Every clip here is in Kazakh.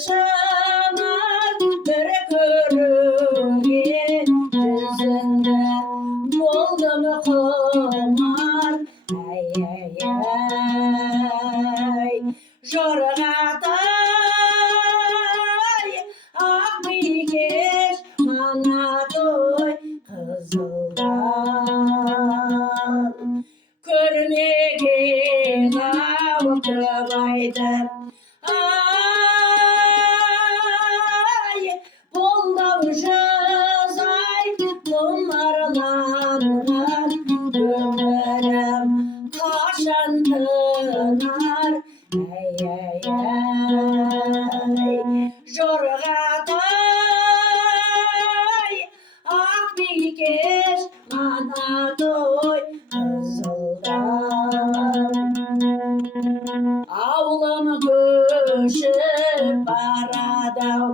шынар бір көруге жүзіңді болдым құмар ай ай ай жорғатай ақ бикеш мана той қызылдан көрмеген ау тұрбайды ай болдау жазай құмарланған өмірім қашан тынар ай ай ай жорғатай ақ бикеш мана той қызылдан ауылым көшіп барады-ау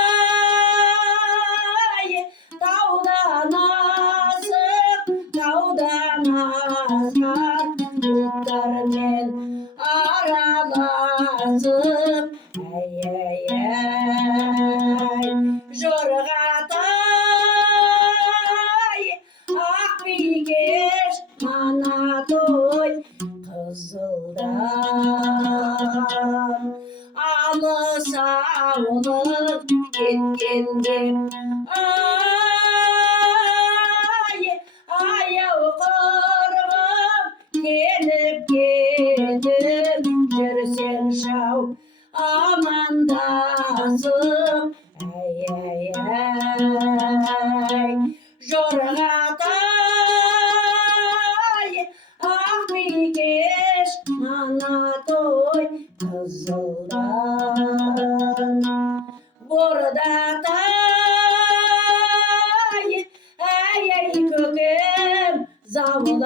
ай таудан асып таудан асқан бұлттармен араласып ай ай ай жорғатай ақ бикеш мана той қызылдан алыс ауылым кеткенде ай аяу құрбым келіп кетіп жүрсеңші ау амандасып ай ай ай жорғатай ақ бикеш мана той қызылдан бордатай ай ай көкем завод